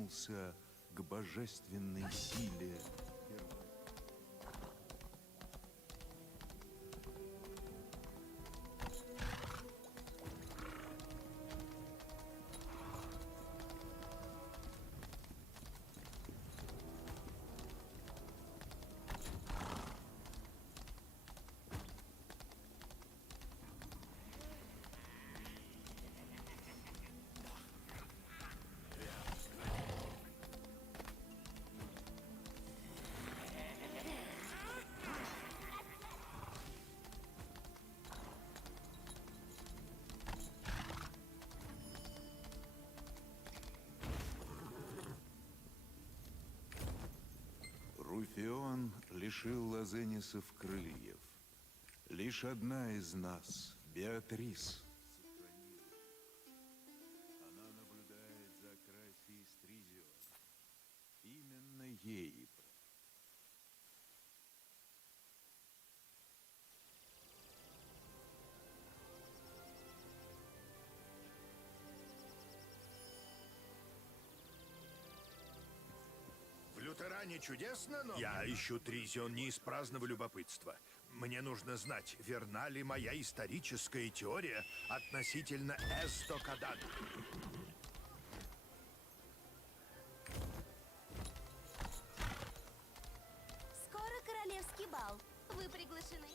прикоснулся к божественной силе. Руфион лишил Лазенисов крыльев. Лишь одна из нас, Беатрис, сохранила. Она наблюдает за Красией Стризион. Именно ей. В Лютеране чудесно, но... Я ищу Тризион не из праздного любопытства. Мне нужно знать, верна ли моя историческая теория относительно Эстокадана. Скоро королевский бал. Вы приглашены?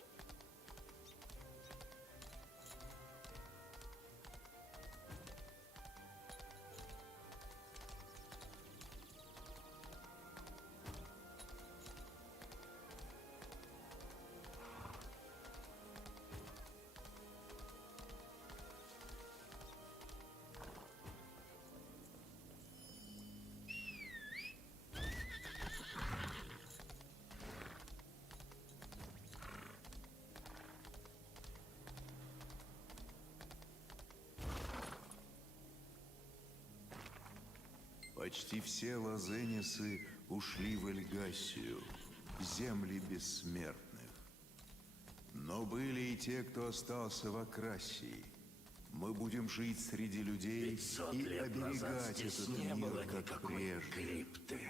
Почти все лазенисы ушли в Эльгасию, земли бессмертных. Но были и те, кто остался в Акрасии. Мы будем жить среди людей 500 и лет назад оберегать здесь этот не было мир, как никакой прежде. крипты.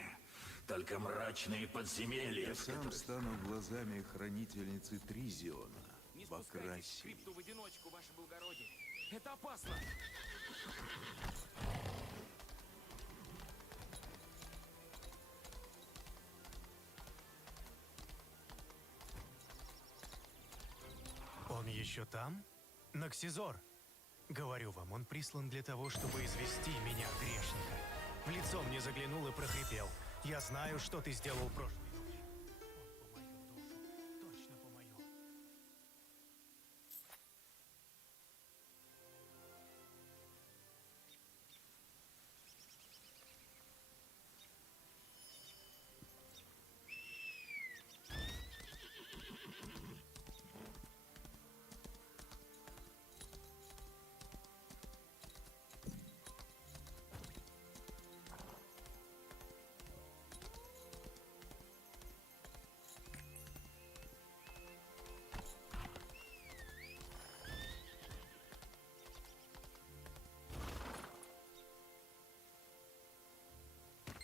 Только мрачные подземелья, Я в сам которых... стану глазами хранительницы Тризиона Не в спускайте Акрасии. крипту в одиночку, ваше благородие. Это опасно. Он еще там? Наксизор. Говорю вам, он прислан для того, чтобы извести меня, грешника. В лицо мне заглянул и прохрипел. Я знаю, что ты сделал прошлой ночью. Он по мою душу. Точно по мою.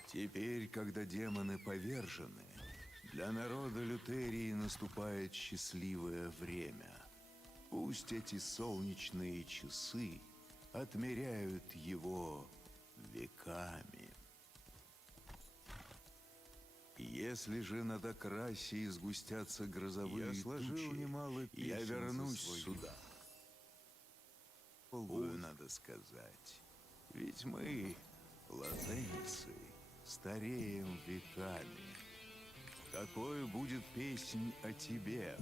Теперь, когда демоны повержены, для народа Лютерии наступает счастливое время. Пусть эти солнечные часы отмеряют его веками. Если же над Акрасией сгустятся грозовые тучи, я вернусь сюда. Полгода, надо сказать. Ведь мы, лазенисы, стареем веками. Какой будет песнь о тебе?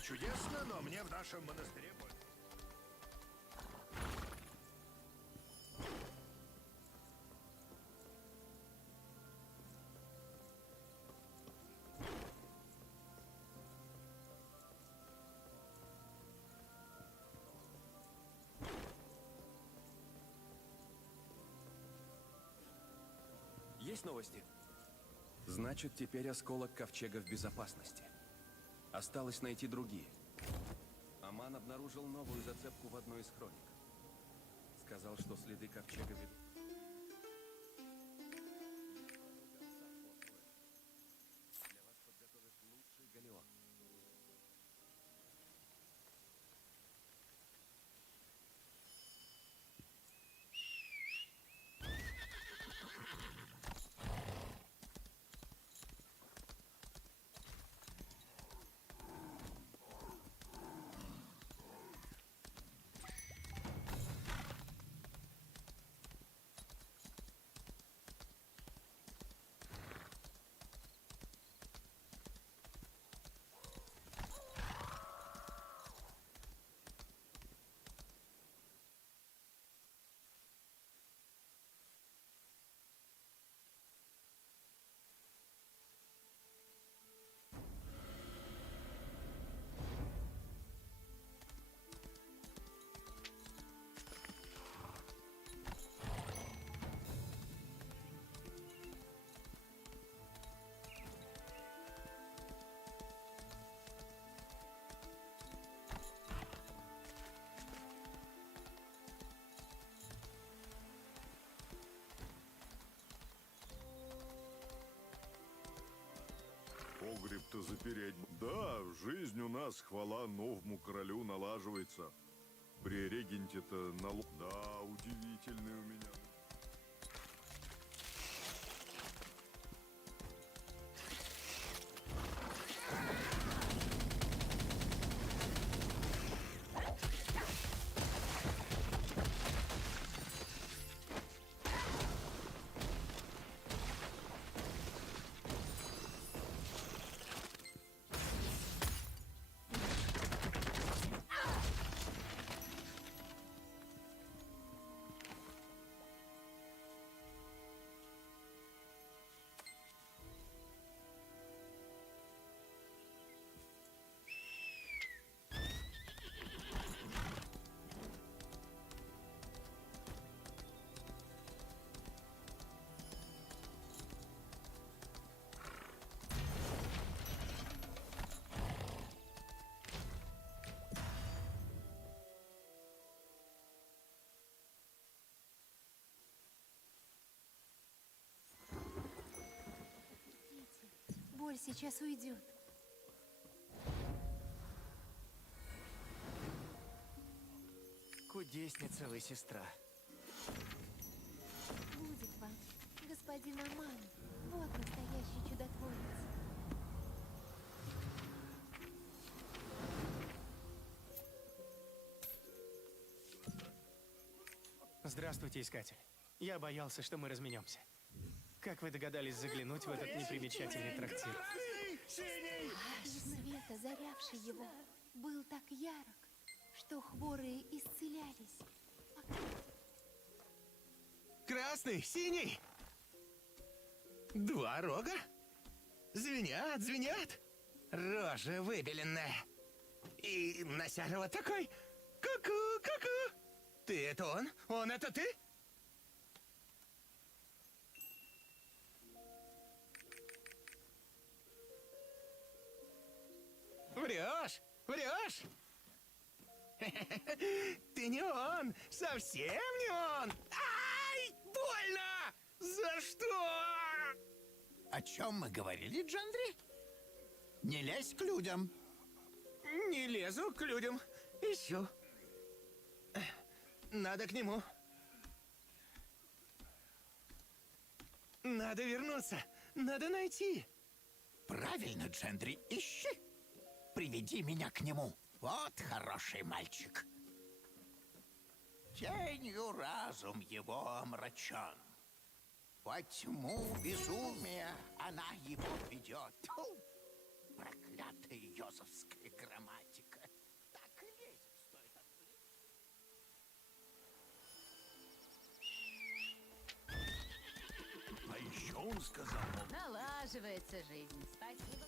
не чудесно, но мне в нашем монастыре больше. Есть новости? Значит, теперь осколок ковчега в безопасности. Осталось найти другие. Аман обнаружил новую зацепку в одной из хроник. Сказал, что следы ковчега ведут... Для вас подготовят лучший галеон. Погреб-то запереть. Да, жизнь у нас, хвала новому королю, налаживается. При регенте-то Да, удивительный у меня. Боль сейчас уйдет. Кудесница вы, сестра. Будет вам, господин Аман. Вот настоящий чудотворец. Здравствуйте, искатель. Я боялся, что мы разменемся. Как вы догадались заглянуть в этот непримечательный трактир? И свет, озарявший его, был так ярок, что хворые исцелялись. Красный, синий. Два рога. Звенят, звенят. Рожа выбеленная. И на серого такой. Ку-ку, ку-ку. Ты это он? Он это ты? Врешь, врешь. Ты не он, совсем не он. Ай, больно! За что? О чем мы говорили, Джандри? Не лезь к людям. Не лезу к людям. Ищу. Надо к нему. Надо вернуться. Надо найти. Правильно, Джандри, ищи. Приведи меня к нему. Вот хороший мальчик. Тенью разум его омрачен. Во тьму безумия она его ведет. Тьфу, проклятие. проклятая йозовская грамматика. Так и лезет, стоит открыть. А еще он сказал, мол, Налаживается жизнь. Спасибо.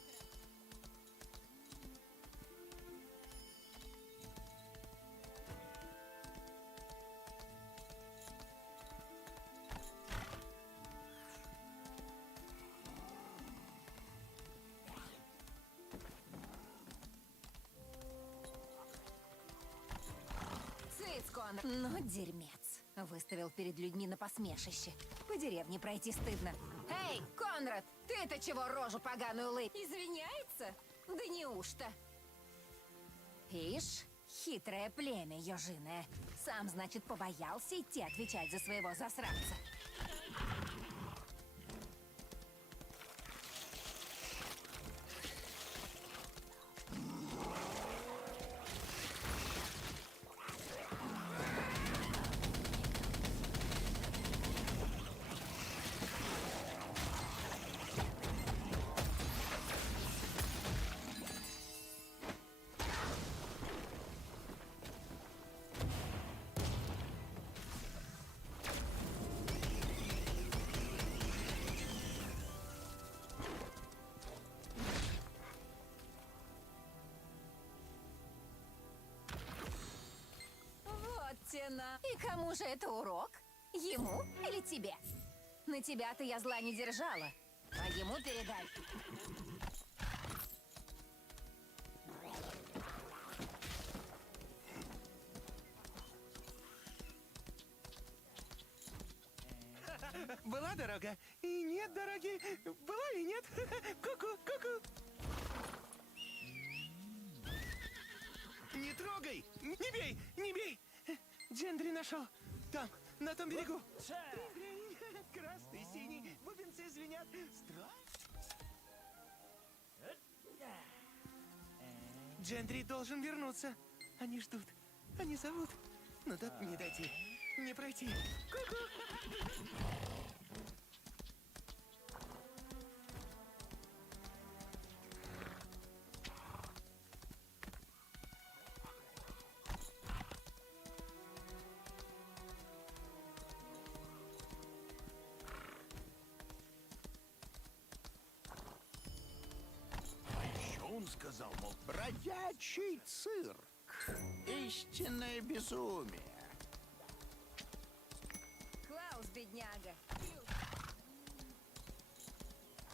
Цыц, Конрад. Ну, дерьмец. Выставил перед людьми на посмешище. По деревне пройти стыдно. Эй, Конрад, ты-то чего рожу поганую Извиняется? Да неужто? Ишь, хитрое племя ежиное. Сам, значит, побоялся идти отвечать за своего засранца. Вот тена. И кому же это урок? Ему или тебе? На тебя-то я зла не держала. А ему передай. Была дорога, и нет дороги. Была и нет. Ку-ку, ку-ку. Не трогай! Не бей! Не бей! Джендри нашел. Там, на том берегу. Тринь-тринь. Красный, синий. Бубенцы звенят. Строй. Джендри должен вернуться. Они ждут. Они зовут. Но тут не дойти. Не пройти. Ку-ку. а еще он сказал, мол, Бродячий цирк. Истинное безумие. Клаус, бедняга.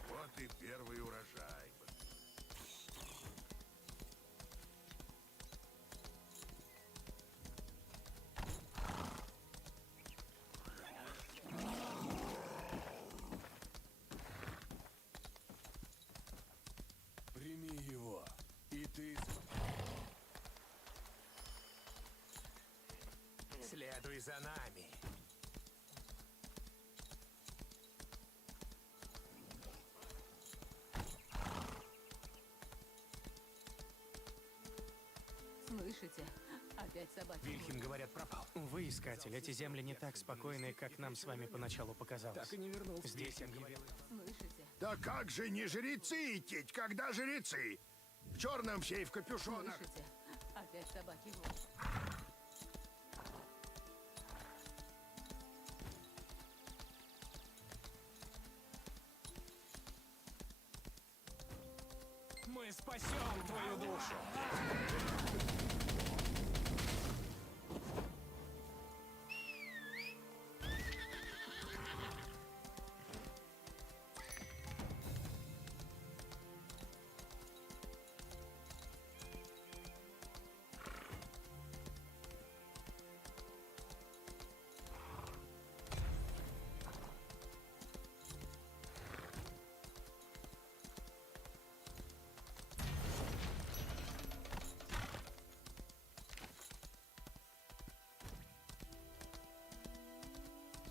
Вот и первый урожай. Прими его, и ты... Следуй за нами. Слышите? Опять собаки. Вильхин, говорят, пропал. Увы, искатель, эти земли не так спокойны, как нам с вами поначалу показалось. Так и не вернулся. Здесь объявил... Слышите? Да как же не жрецы идти? Когда жрецы? В черном все и в капюшонах. Слышите? Опять собаки воют. Мы спасем твою душу!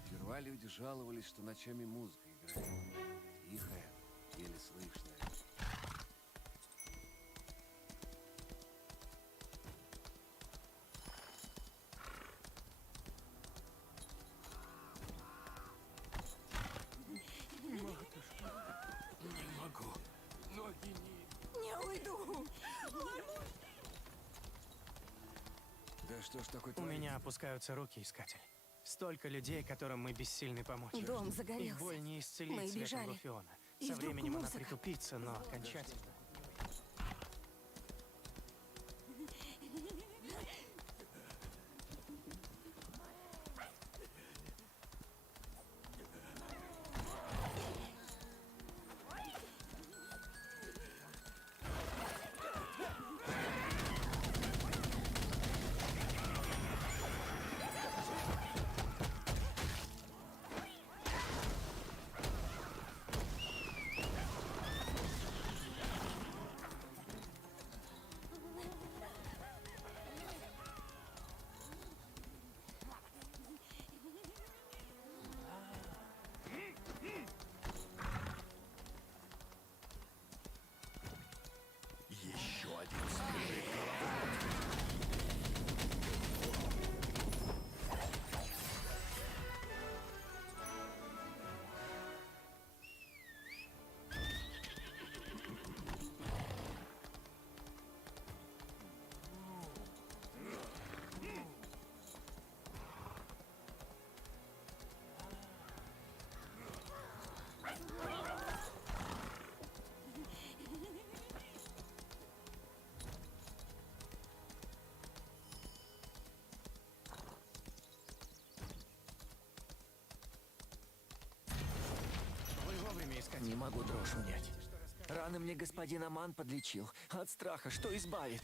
Сперва люди жаловались, что ночами музыка играет. Тихая, еле слышная. не могу. Ноги не... Не уйду. Да что ж такое У меня опускаются руки, Искатель. Столько людей, которым мы бессильны помочь. Дом загорелся. Их боль не исцелить Мы светом бежали. Руфиона. И Со вдруг временем она музыка. притупится, но окончательно. Еще один скрытый колобок. Вы вовремя, Искатель. Не могу дрожь унять. Раны мне господин Аман подлечил. От страха что избавит?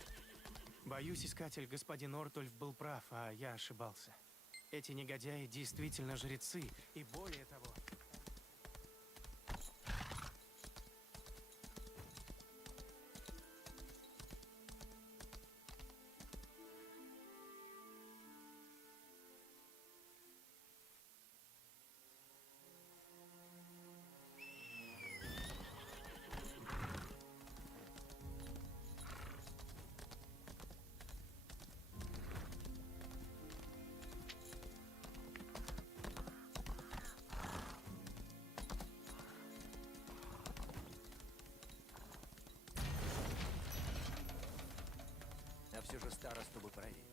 Боюсь, Искатель, господин Ортульф был прав, а я ошибался. Эти негодяи действительно жрецы, и более того... А все же старосту бы проверить.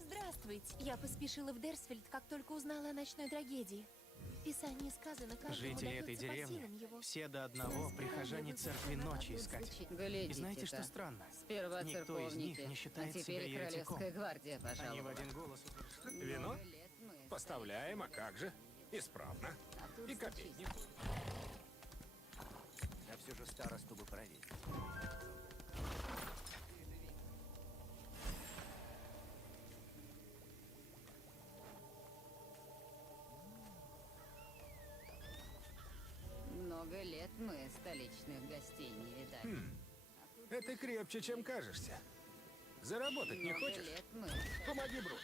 Здравствуйте. Я поспешила в Дерсфельд, как только узнала о ночной трагедии. В Писании сказано, каждому Жители этой дается по деревни, силам его. все до одного прихожане церкви ночи, Искатель. И знаете, что странно? Сперва Никто из них не а считает себя теперь и еретиком. Королевская гвардия Они в пожаловала. один голос утверждают. Вино? Поставляем, а как же? Исправно. И к обедне. А все же старосту бы проверить. Много лет мы столичных гостей не видали. Это крепче, чем кажешься. Заработать не Много хочешь? лет мы... Помоги, Брут.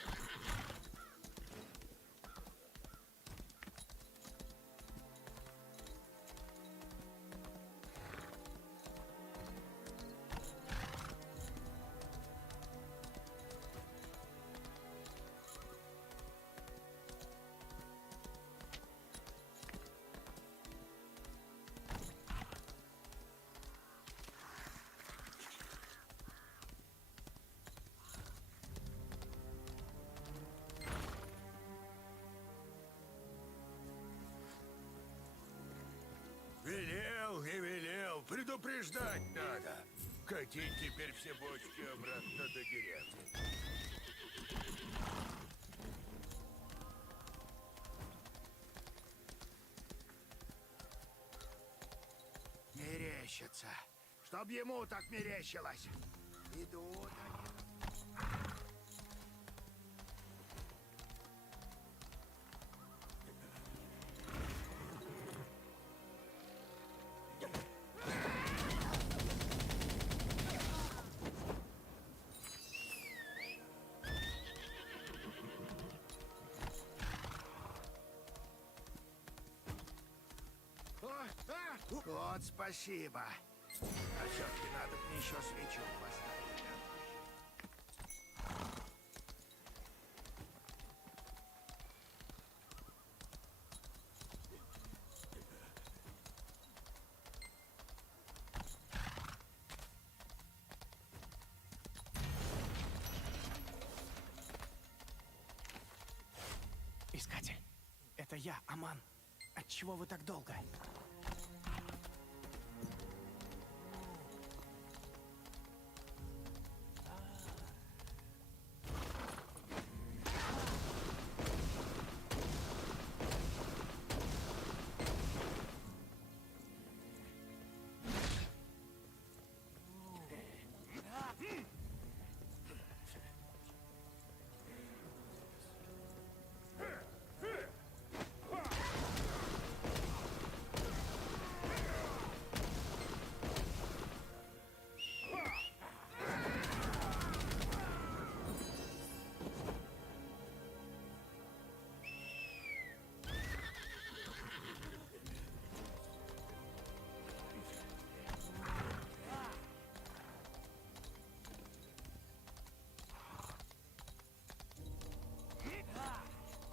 Велел и велел, предупреждать надо. Катить теперь все бочки обратно до деревни. Мерещится. Чтоб ему так мерещилось. Идут они. Вот спасибо. А все-таки надо мне еще свечу поставить. я, Аман. Отчего вы так долго?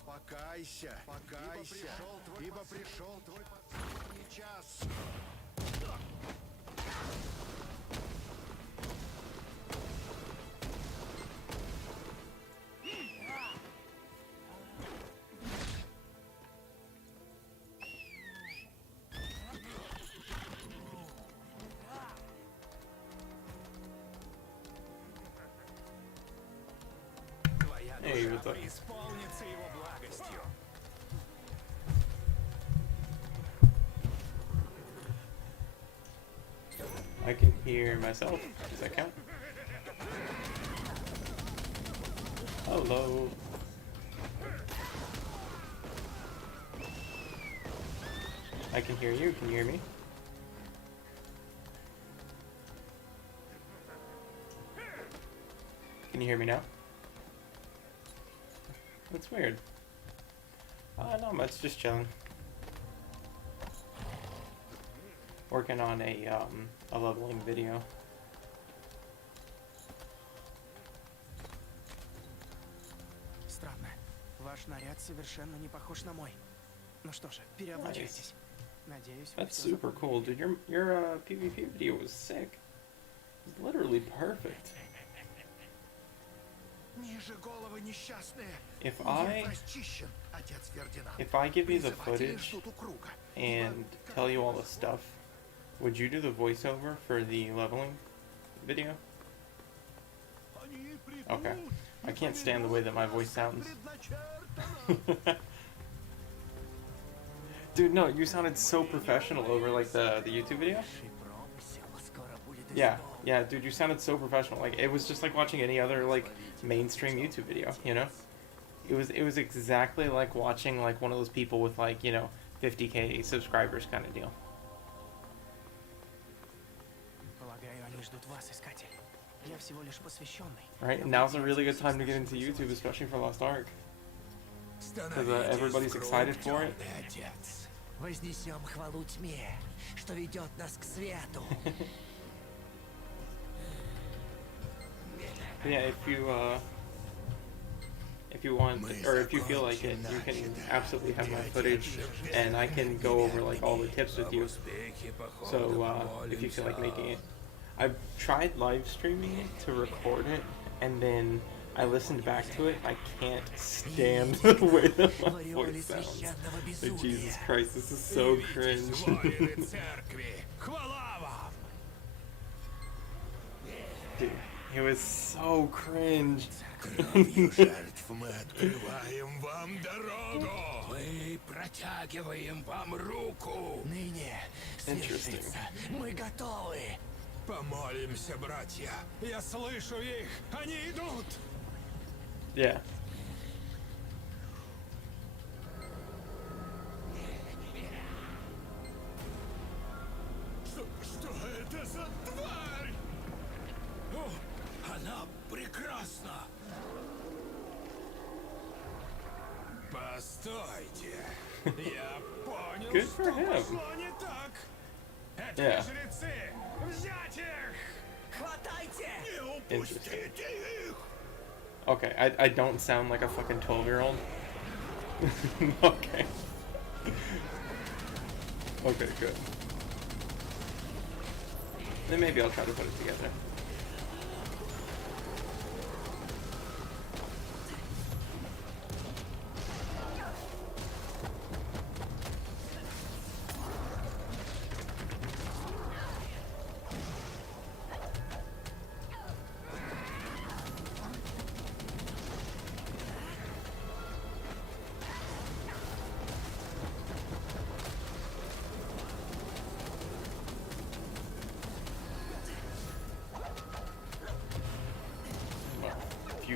Покайся, покайся, ибо пришел твой последний час. Твоя душа преисполнится его благостью. I can hear myself. Does that count? Hello. I can hear you. Can you hear me? Can you hear me now? That's weird. Not much, just chilling. Working on a leveling video. Странно. Ваш наряд совершенно не похож на мой. Ну что же, переоблачайтесь. Надеюсь, вы That's всё super cool, dude. Your PvP video was sick. It's literally perfect. Ниже головы несчастные. If Мир расчищен, отец Фердинанд. If I give you the Призыватели footage ждут у круга. and tell you all the stuff, would you do the voiceover for the leveling video? Okay. I can't stand the way that my voice sounds. Dude, no, you sounded so professional over like the YouTube video. Yeah, dude, you sounded so professional. Like it was just like watching any other like mainstream YouTube video, you know? It was exactly like watching like one of those people with like, you know, 50k subscribers kind of deal. Полагаю, они ждут вас, искатель. Я всего лишь посвященный. Right, and now's a really good time to get into YouTube, especially for Lost Ark. Because everybody's excited for it. Отец, вознесем хвалу тьме, что ведет нас к свету. Yeah, if you want, or if you feel like it, you can absolutely have my footage, and I can go over like all the tips with you. So if you feel like making it, I've tried live streaming it to record it, and then I listened back to it. I can't stand the way that my voice sounds. Like, Jesus Christ, this is so cringe. Dude, it was so cringe. Жертв мы открываем вам дорогу. Мы протягиваем вам руку. Ныне Interesting. мы готовы. Помолимся, братья. Я слышу их. Они идут. Yeah. Что это за тварь? О, она прекрасна. Постойте. Я понял, Good что for him. пошло не так. Это Yeah. жрецы. Взять их! Хватайте! Не упустите их! Okay, I don't sound like a fucking 12-year-old. Okay. Okay, good. Then maybe I'll try to put it together.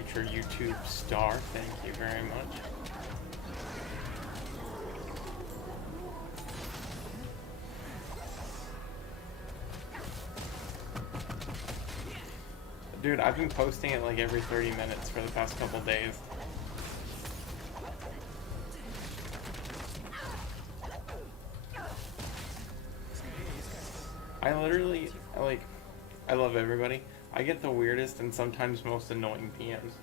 future YouTube star. Thank you very much. Dude, I've been posting it like every 30 minutes for the past couple days. I literally, I love everybody. I get the weirdest and sometimes most annoying PMs.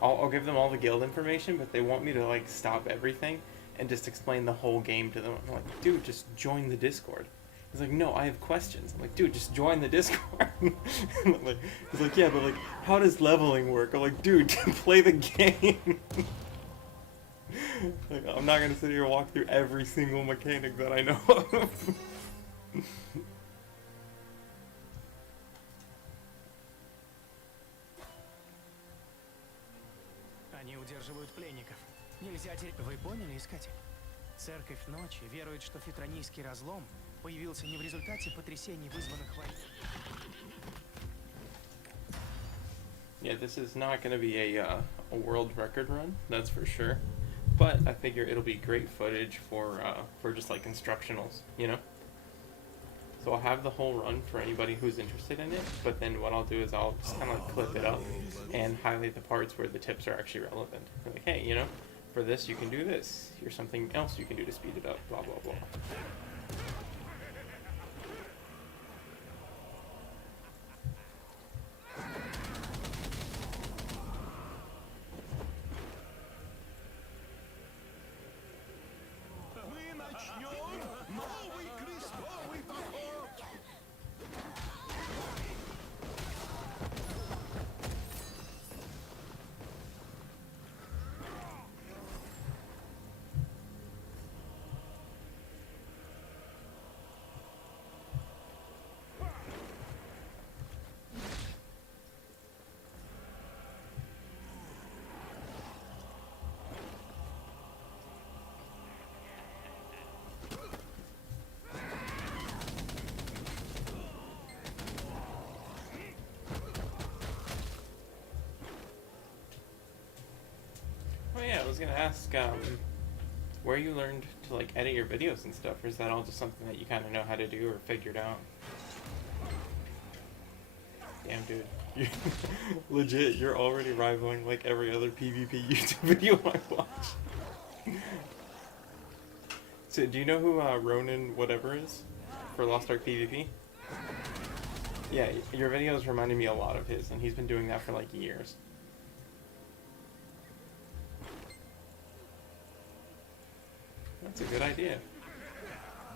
I'll give them all the guild information, but they want me to like stop everything and just explain the whole game to them. I'm like, dude, just join the Discord. He's like, no, I have questions. I'm like, dude, just join the Discord. He's like, yeah, but like, how does leveling work? I'm like, dude, play the game. Like, I'm not gonna sit here and walk through every single mechanic that I know of. Они удерживают пленников. Нельзя терять. Вы поняли, искатель? Церковь Ночи верует, что фитронийский разлом появился не в результате потрясений, вызванных войной. Yeah, this is not going to be a world record run, that's for sure. But I figure it'll be great footage for just like instructionals, you know? So I'll have the whole run for anybody who's interested in it, but then what I'll do is I'll just kind of like clip it up and highlight the parts where the tips are actually relevant. Like, hey, you know, for this you can do this. Here's something else you can do to speed it up, blah, blah, blah. Oh yeah, I was gonna ask where you learned to like edit your videos and stuff, or is that all just something that you kind of know how to do or figured out? Damn, dude. Legit, you're already rivaling like every other PvP YouTube video I watch. So, do you know who Ronin whatever is for Lost Ark PvP? Yeah, your videos reminded me a lot of his, and he's been doing that for like years. That's a good idea.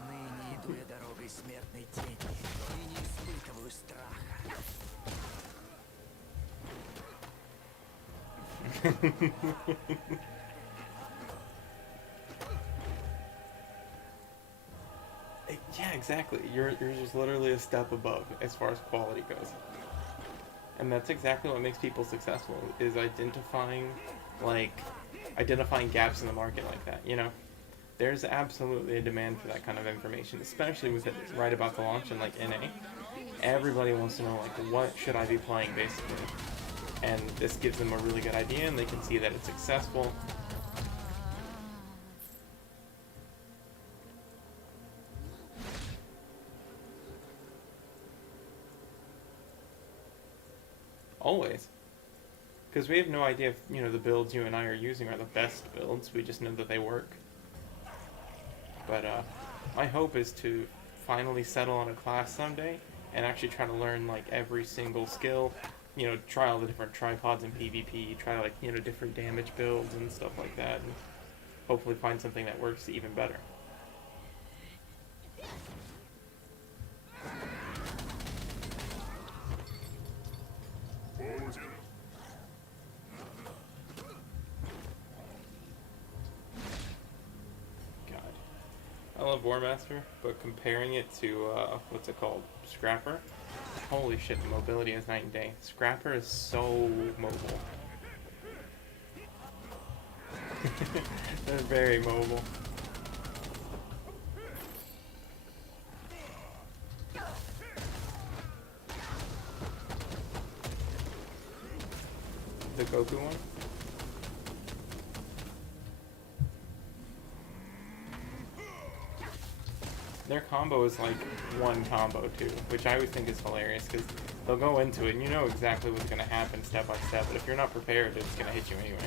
Ныне иду я дорогой смертной тени и не испытываю страха. Yeah, exactly. Yours is literally a step above as far as quality goes. And that's exactly what makes people successful, is identifying gaps in the market like that, you know? There's absolutely a demand for that kind of information, especially with it right about to launch in like NA. Everybody wants to know like, what should I be playing basically? And this gives them a really good idea, and they can see that it's successful. Always. Because we have no idea if, you know, the builds you and I are using are the best builds, we just know that they work. But my hope is to finally settle on a class someday and actually try to learn like every single skill, you know, try all the different tripods in PvP, try like, you know, different damage builds and stuff like that, and hopefully find something that works even better. I love War Master, but comparing it to, what's it called? Scrapper? Holy shit, the mobility is night and day. Scrapper is so mobile. They're very mobile. The Goku one? Their combo is like one combo too, which I always think is hilarious because they'll go into it and you know exactly what's going to happen step by step, but if you're not prepared, it's going to hit you anyway.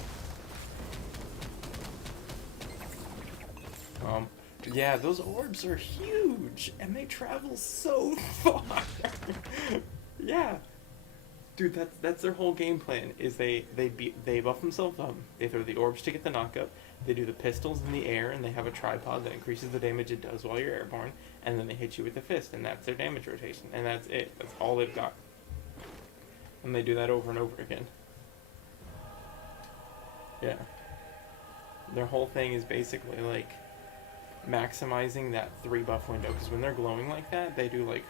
Yeah, those orbs are huge and they travel so far. Yeah. Dude, that's their whole game plan. Is they buff themselves up. They throw the orbs to get the knockup. They do the pistols in the air, and they have a tripod that increases the damage it does while you're airborne. And then they hit you with the fist, and that's their damage rotation. And that's it. That's all they've got. And they do that over and over again. Yeah. Their whole thing is basically like maximizing that 3 buff window. Because when they're glowing like that, they do like,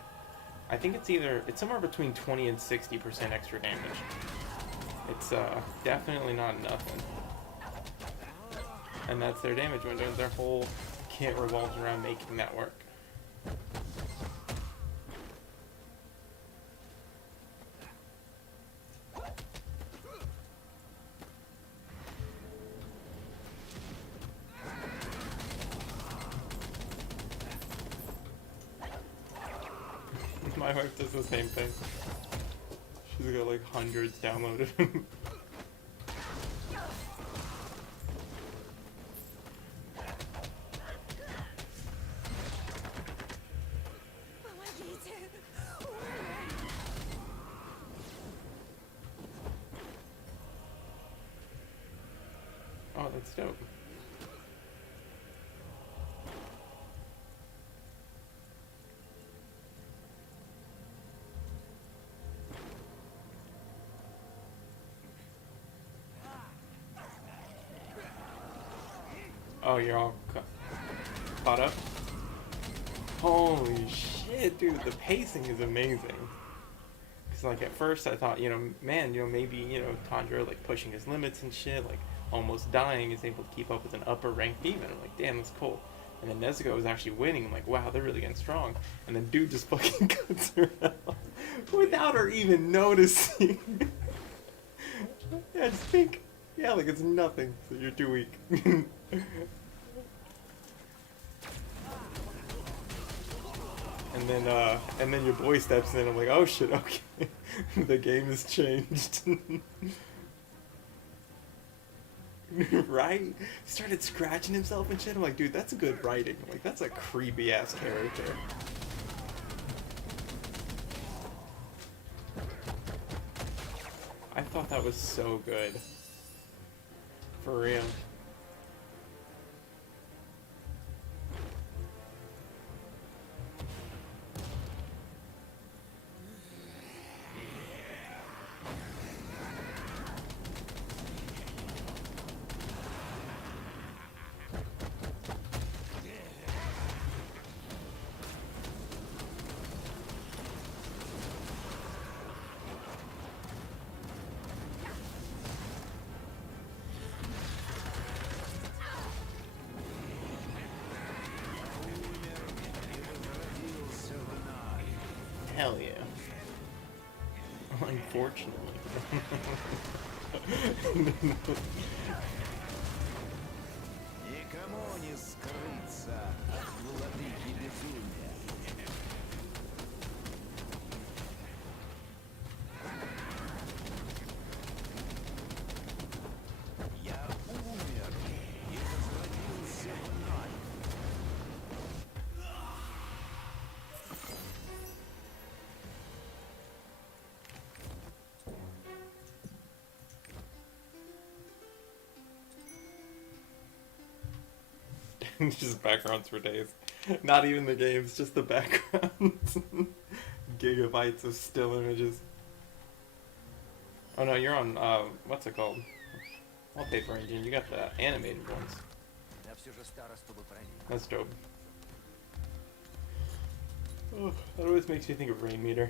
I think it's somewhere between 20 and 60% extra damage. It's definitely not nothing. And that's their damage window. Their whole kit revolves around making that work. My wife does the same thing. She's got like hundreds downloaded. Oh, that's dope. Oh, you're all caught up? Holy shit, dude, the pacing is amazing. Because, like, at first I thought, man, maybe, Tanjiro, like, pushing his limits and shit, like, almost dying, is able to keep up with an upper ranked demon. I'm like, damn, that's cool. And then Nezuko was actually winning. I'm like, wow, they're really getting strong. And then dude just fucking cuts her out without her even noticing. Yeah, just think, yeah, like it's nothing, so you're too weak. And then your boy steps in. I'm like, oh shit, okay, the game has changed. Right? Started scratching himself and shit. I'm like, dude, that's good writing. Like, that's a creepy ass character. I thought that was so good. For real. Hell yeah. Unfortunately. Никому не скрыться от владыки безумия. Я умер и возродился вновь. Just backgrounds for days. Not even the games, just the backgrounds. Gigabytes of still images. Oh no, you're on, what's it called? Wallpaper Engine, you got the animated ones. That's dope. Oh, that always makes me think of Rain Meter.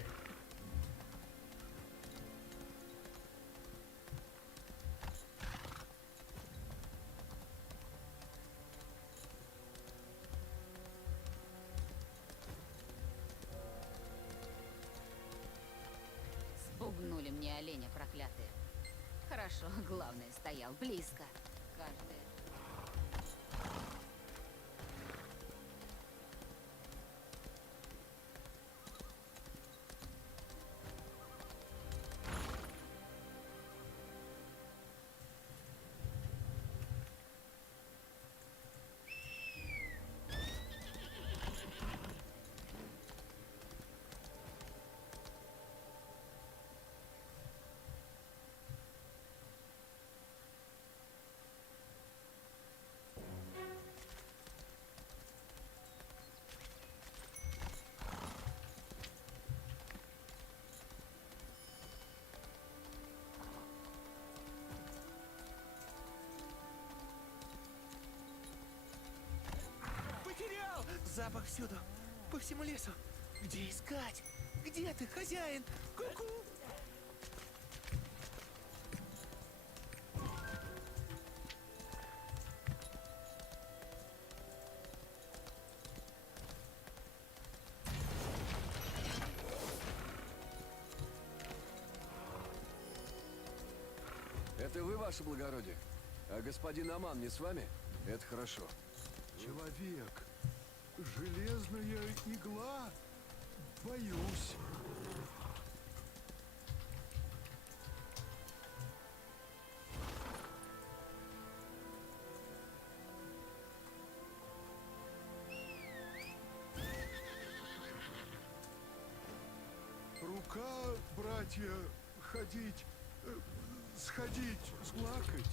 Спугнули мне оленя, проклятые. Хорошо, главное, стоял близко. Каждый. Потерял! Запах всюду. По всему лесу. Где искать? Где ты, хозяин? Ку-ку! Это вы, ваше благородие? А господин Аман не с вами? Это хорошо. Человек. Железная игла. Боюсь. Рука, братья, ходить, сходить, сплакать.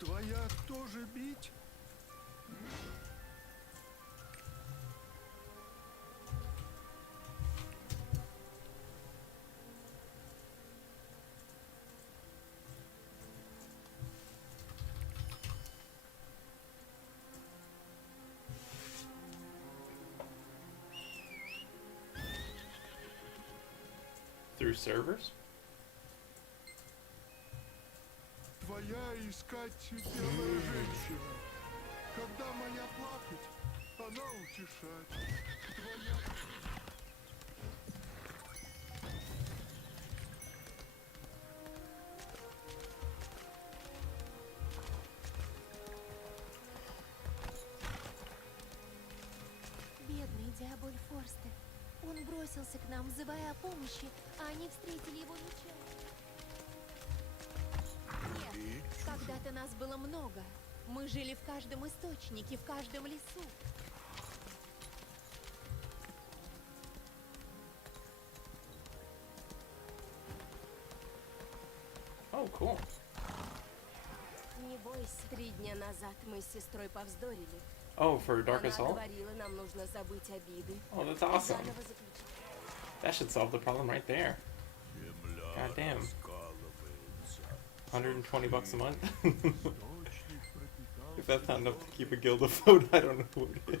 Твоя тоже бить? Through servers? Твоя искать белая женщина. Когда моя плакать, она утешать. Твоя... Бедный Диаболь Форстер. Он бросился к нам, взывая о помощи, а они встретили его мечом. Нет, когда-то нас было много. Мы жили в каждом источнике, в каждом лесу. Oh, cool. Не бойся. 3 дня назад мы с сестрой повздорили. Oh, for Dark Она Assault? говорила, нам нужно забыть обиды. Oh, that's и awesome. заново заключить. That should solve the problem right there. God damn. 120 bucks a month? If that's not enough to keep a guild afloat, I don't know what it is.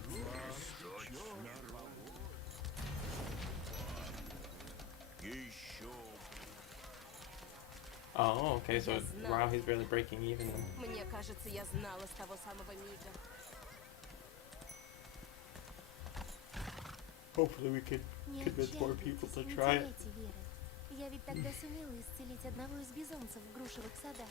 Oh, okay, so wow, he's barely breaking even. Мне кажется, я знала с того самого мига. Hopefully we can convince more people to try it. теряйте веры. Я ведь тогда сумела исцелить одного из бизонцев в грушевых садах.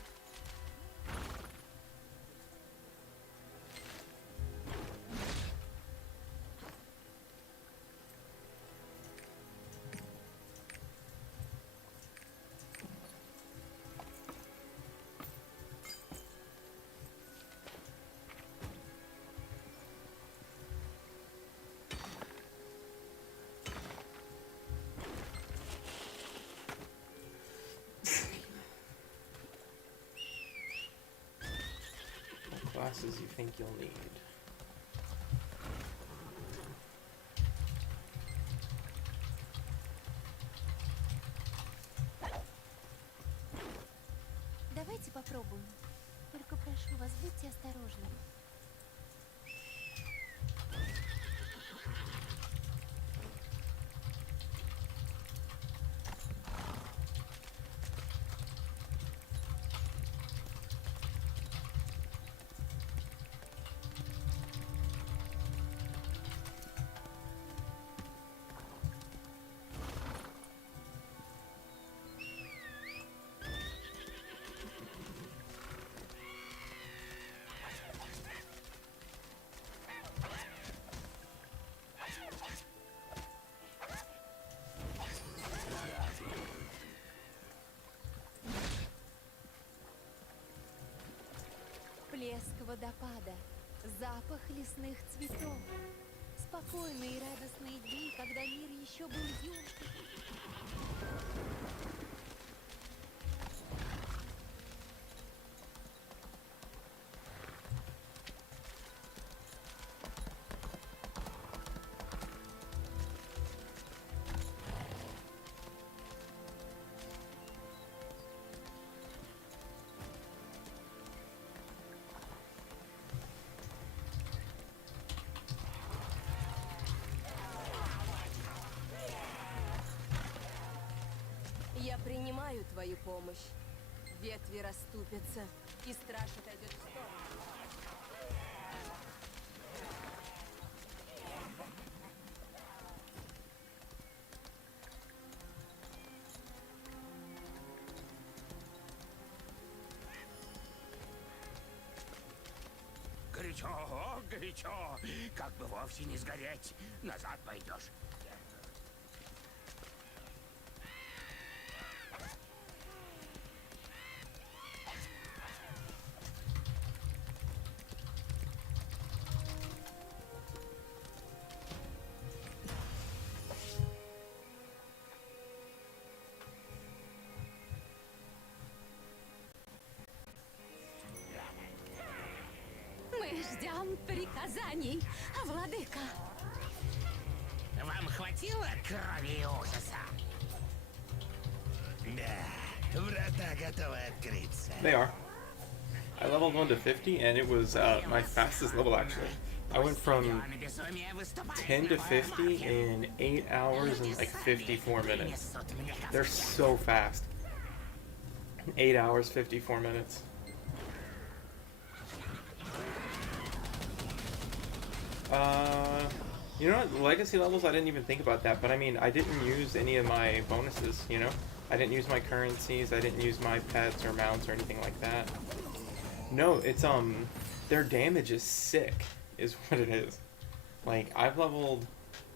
What classes you think you'll need? Давайте попробуем. Только прошу вас, будьте осторожны. водопада, запах лесных цветов. Спокойные и радостные дни, когда мир еще был юн. Я принимаю твою помощь. Ветви расступятся, и страж отойдет в сторону. Горячо, о, горячо. Как бы вовсе не сгореть. Назад пойдешь. Мы ждем приказаний, владыка. Вам хватило крови и ужаса? Да, врата готовы открыться. They are. I leveled 1 to 50, and it was my fastest level actually. I went from 10 to 50 in 8 hours and like 54 minutes. They're so fast. 8 hours, 54 minutes. You know what? Legacy levels, I didn't even think about that, but I mean, I didn't use any of my bonuses, you know? I didn't use my currencies, I didn't use my pets or mounts or anything like that. No, it's, their damage is sick, is what it is. Like, I've leveled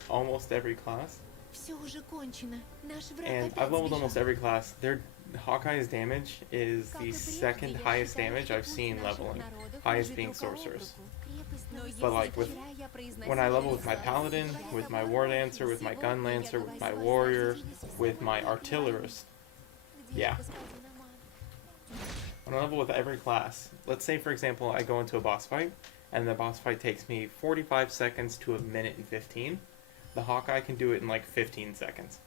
almost every class. Все уже кончено. Наш враг And опять I've leveled сбежал. almost every class. Their Hawkeye's damage is the second highest damage I've seen leveling. Highest being Sorceress. But like when I level with my Paladin, with my War Dancer, with my Gun Lancer, with my Warrior, with my Artillerist, yeah. When I level with every class, let's say for example I go into a boss fight, and the boss fight takes me 45 seconds to a minute and 15, the Hawkeye can do it in like 15 seconds.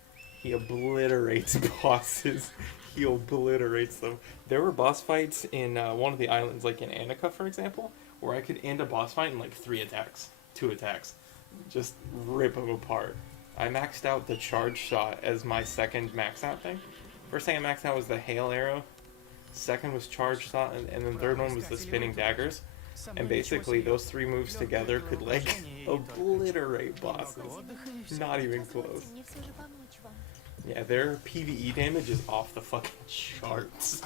He obliterates bosses. He obliterates them. There were boss fights in one of the islands, like in Annika, for example, where I could end a boss fight in like 3 attacks, 2 attacks. Just rip them apart. I maxed out the charge shot as my second max out thing. First thing I maxed out was the hail arrow. Second was charge shot, and then the third one was the spinning daggers. And basically, those 3 moves together could like obliterate bosses. Not even close. Мне все же помочь вам. Yeah, their PvE damage is off the fucking charts.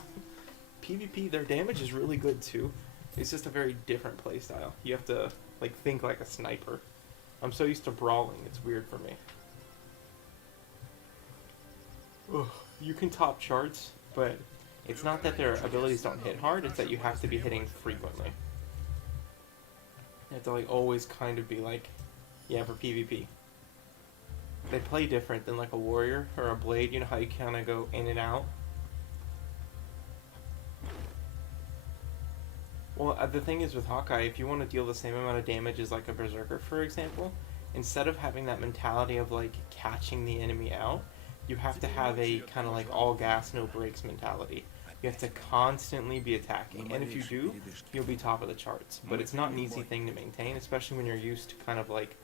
PvP, their damage is really good too. It's just a very different playstyle. You have to like think like a sniper. I'm so used to brawling, it's weird for me. Ugh. You can top charts, but it's not that their abilities don't hit hard, it's that you have to be hitting frequently. You have to like always kind of be like, yeah, for PvP. They play different than like a warrior or a blade, you know how you kind of go in and out? Well, the thing is with Hawkeye, if you want to deal the same amount of damage as like a berserker, for example, instead of having that mentality of like catching the enemy out, you have to have a kind of like all gas, no brakes mentality. You have to constantly be attacking, and if you do, you'll be top of the charts. But it's not an easy thing to maintain, especially when you're used to kind of like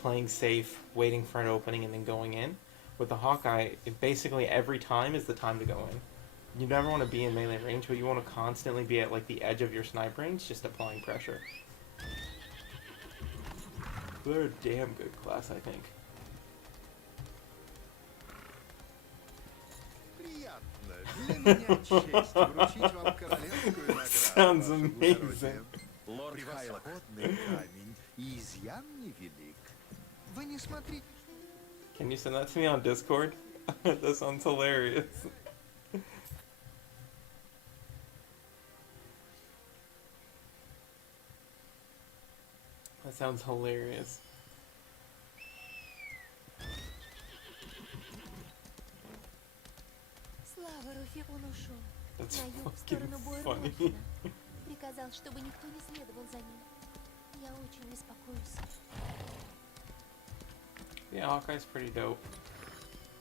playing safe, waiting for an opening, and then going in. With the Hawkeye, it basically every time is the time to go in. You never want to be in melee range, but you want to constantly be at like the edge of your snipe range, just applying pressure. They're a damn good class, I think. Sounds amazing. Превосходный камень, и изъян невелик. Вы не смотрите. Can you send that to me on Discord? That sounds hilarious. That sounds hilarious. Слава Руфи, он ушел. That's На юг, в fucking сторону funny. Бойрохина. Приказал, чтобы никто не следовал за ним. Я очень беспокоюсь. Yeah, Hawkeye's pretty dope.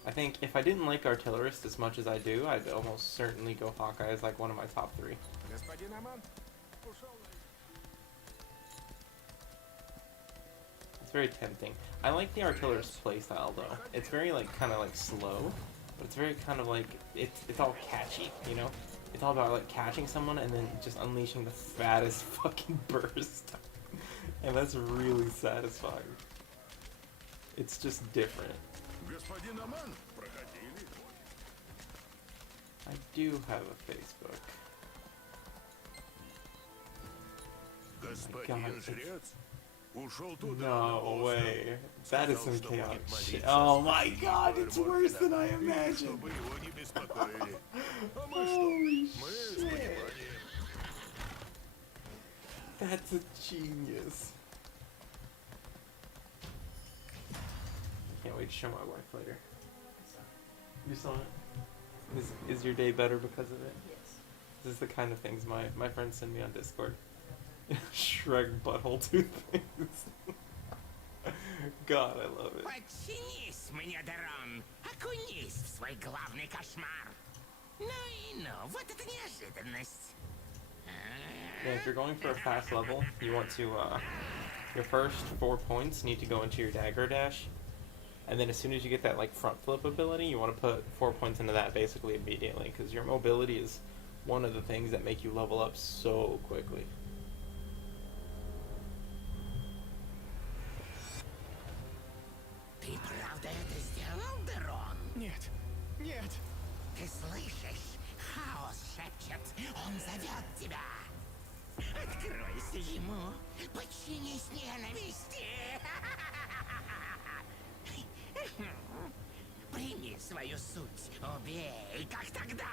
I think if I didn't like Artillerist as much as I do, I'd almost certainly go Hawkeye as like one of my top 3. Господин Аман, ушел. It's very tempting. I like the Artillerist playstyle though. It's very like kind of like slow, but it's very kind of like it's all catchy, you know? It's all about like catching someone and then just unleashing the fattest fucking burst. And that's really satisfying. It's just different. Господин Аман, проходили. I do have a Facebook. Господин жрец ушел туда. No way. That is some chaotic shit. Oh my god, it's worse than I imagined. Чтобы его не беспокоили. А мы Holy что? Мы с shit. пониманием. That's a genius. Can't wait to show my wife later. You saw it? Is your day better because of it? Yes. This is the kind of things my friends send me on Discord. Shrek butthole toothpaste. God, I love it. Подчинись мне, Дерон. Окунись в свой главный кошмар. Ну и ну, вот это неожиданность. Yeah, if you're going for a fast level, you want to, your first 4 points need to go into your dagger dash. And then as soon as you get that, like, front flip ability, you want to put 4 points into that basically immediately. Because your mobility is one of the things that make you level up so quickly. Ты правда это сделал, Дерон? Нет, нет. Ты слышишь? Хаос шепчет. Он зовет тебя. Откройся ему. Подчинись ненависти. Прими свою суть. Убей, как тогда.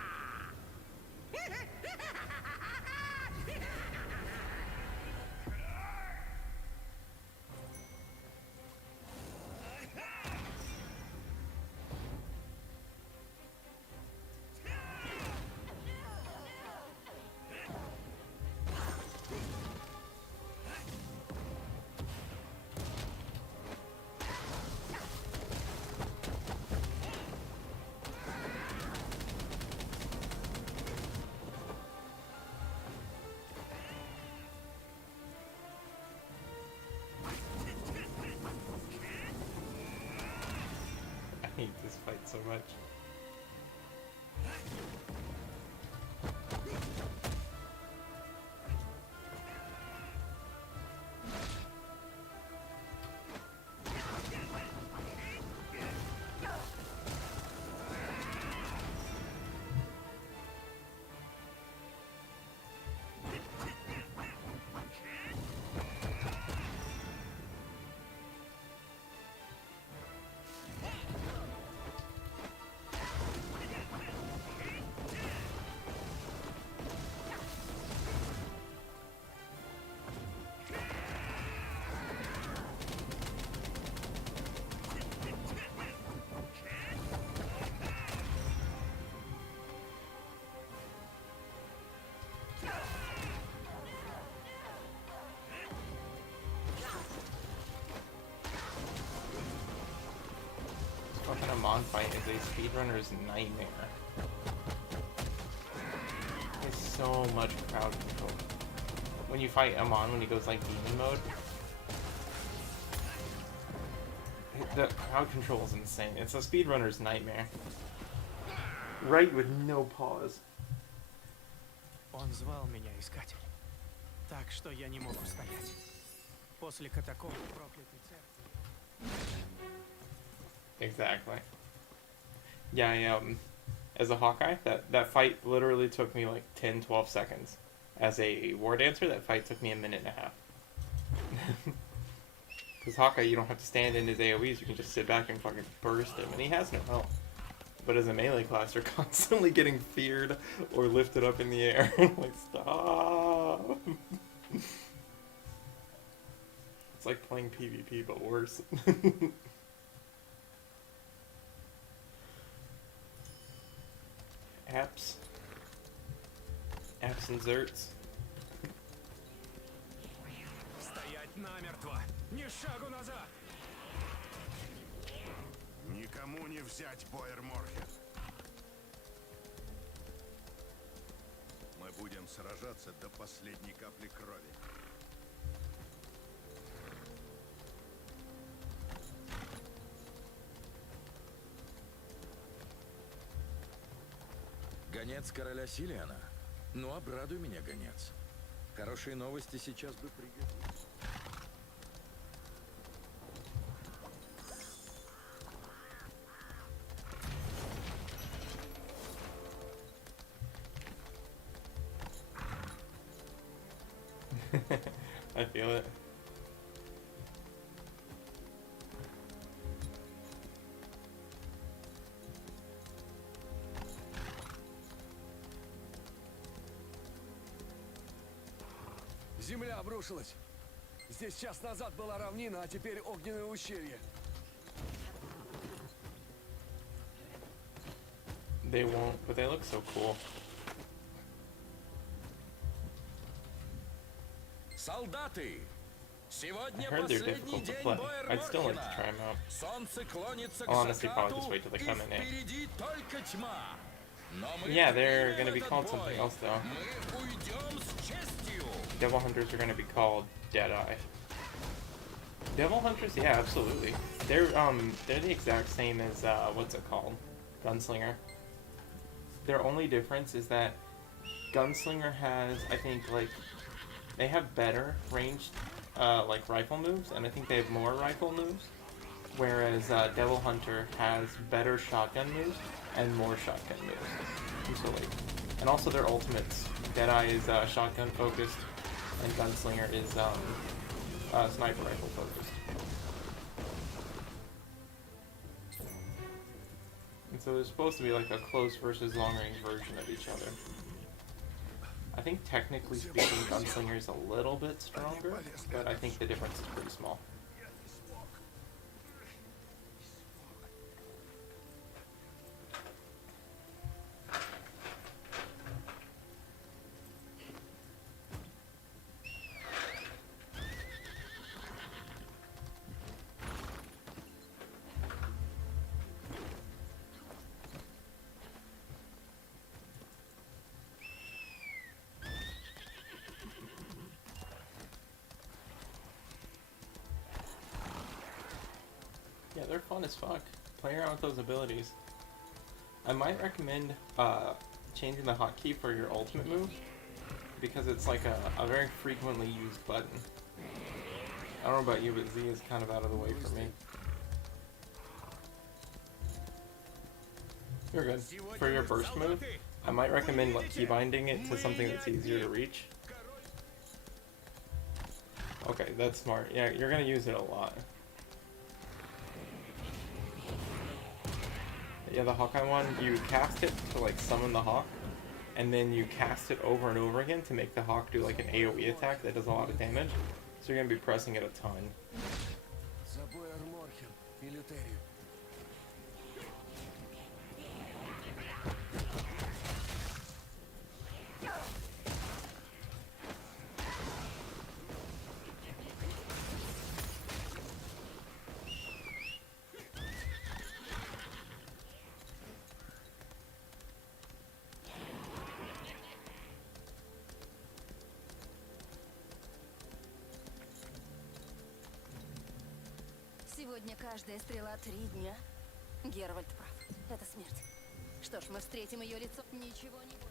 I hate this fight so much. Fucking Amon fight is a speedrunner's nightmare. There's so much crowd control. When you fight Amon, when he goes like demon mode, the crowd control is insane. It's a speedrunner's nightmare. Right with no pause. Он звал меня, Искатель. Так что я не мог устоять. После катакомб проклятой церкви. Exactly. Yeah, as a Hawkeye, that fight literally took me like 10-12 seconds. As a War Dancer, that fight took me a minute and a half. Because Hawkeye, you don't have to stand in his AoEs, you can just sit back and fucking burst him, and he has no health. But as a melee class, you're constantly getting feared or lifted up in the air. Like, stop! It's like playing PvP, but worse. Apps. Apps and zerts. Стоять намертво! Ни шагу назад! Никому не взять Боер Морхен. Мы будем сражаться до последней капли крови. Гонец короля Силиана? Ну, обрадуй меня, гонец. Хорошие новости сейчас бы пригодились. I feel it. Земля обрушилась. Здесь час назад была равнина, а теперь огненное ущелье. They won't, but they look so cool. Солдаты! Сегодня I heard they're последний difficult to день play. Боер I'd still like to Морхена. try them out. Солнце клонится к I'll honestly probably just закату, wait till they и come in it. впереди только тьма. Но мы Yeah, they're выиграем gonna be этот called бой. something else though. Мы уйдем с честью. Devil Hunters are gonna be called Deadeye. Devil Hunters, yeah, absolutely. They're the exact same as what's it called? Gunslinger. Their only difference is that Gunslinger has, I think, like, they have better ranged like rifle moves, and I think they have more rifle moves. Whereas Devil Hunter has better shotgun moves and more shotgun moves. So, like, and also their ultimates. Deadeye is shotgun focused, and Gunslinger is sniper rifle focused. And so it's supposed to be like a close versus long range version of each other. I think technically speaking, Gunslinger is a little bit stronger, but I think the difference is pretty small. Yeah, they're fun as fuck. Play around with those abilities. I might recommend changing the hotkey for your ultimate move, because it's like a very frequently used button. I don't know about you, but Z is kind of out of the way for me. You're good. For your burst move, I might recommend like keybinding it to something that's easier to reach. Okay, that's smart. Yeah, you're gonna use it a lot. Yeah, the Hawkeye one, you cast it to like summon the Hawk, and then you cast it over and over again to make the Hawk do like an AoE attack that does a lot of damage. So you're gonna be pressing it a ton. За Боер Морхен и Лютерию. Сегодня каждая стрела 3 дня. Гервальд прав. Это смерть. Что ж, мы встретим ее лицо. Ничего не будет.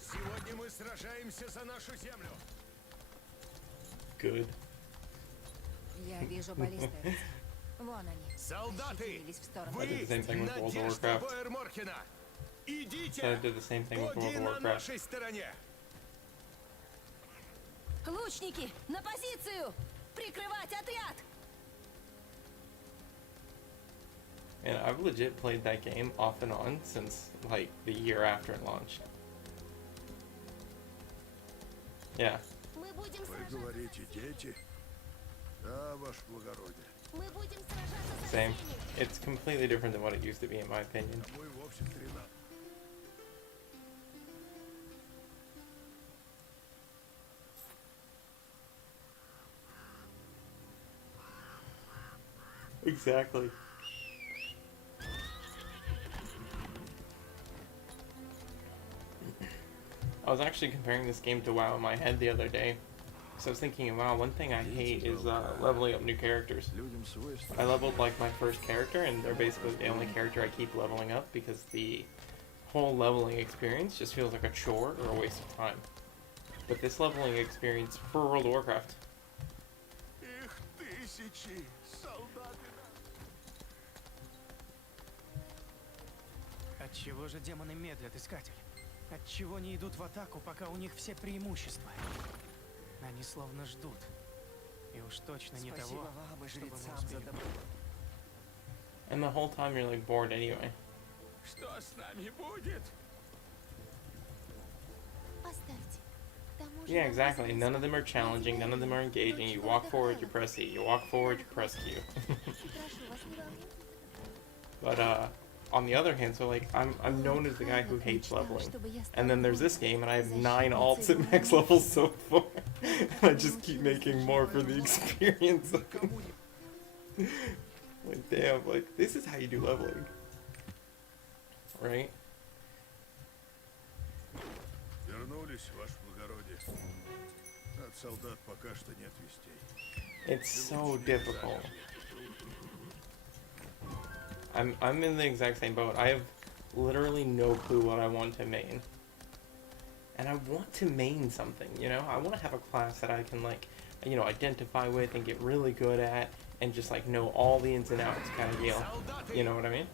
Сегодня мы сражаемся за нашу землю. Good. Я вижу баллисты. Вон они. Солдаты, Ощетинились в сторону. I did the same thing with World of надежда Warcraft. Боер Морхена. So I Идите, did the same thing with World боги of на Warcraft. нашей стороне. Лучники, на позицию! Прикрывать отряд! And I've legit played that game off and on since like the year after it launched. Yeah. Мы будем Вы сражаться. говорите, дети? Да, ваше благородие. Мы будем сражаться со Same. всеми. It's completely different than what it used to be, in my opinion. Мы вовсе 13. Exactly. I was actually comparing this game to WoW in my head the other day. So I was thinking, wow, one thing I hate is leveling up new characters. I leveled like my first character, and they're basically the only character I keep leveling up because the whole leveling experience just feels like a chore or a waste of time. But this leveling experience for World of Warcraft, Их тысячи, солдаты. Отчего же демоны медлят, искатель? Отчего не идут в атаку, пока у них все преимущества? Они словно ждут. И уж точно не Спасибо того, вам и чтобы мы жрецам за успели. добро. and the whole time you're like bored anyway. Что с нами будет? Оставьте. К тому же Yeah, нам exactly. известно, None of them are challenging, none of them are engaging. You walk forward, you press E. You walk forward, you press Q. Прошу вас, не волнуйтесь. But on the other hand, so like I'm known as the guy who hates leveling, and then there's this game, and I have 9 alts at max level so far. I just keep making more for the experience. Like damn, like this is how you do leveling, right? Вернулись, ваше благородие. От солдат пока что нет вестей. It's so difficult. I'm in the exact same boat. I have literally no clue what I want to main. And I want to main something, you know? I want to have a class that I can like, you know, identify with and get really good at and just like know all the ins and outs kind of deal. You know what I mean?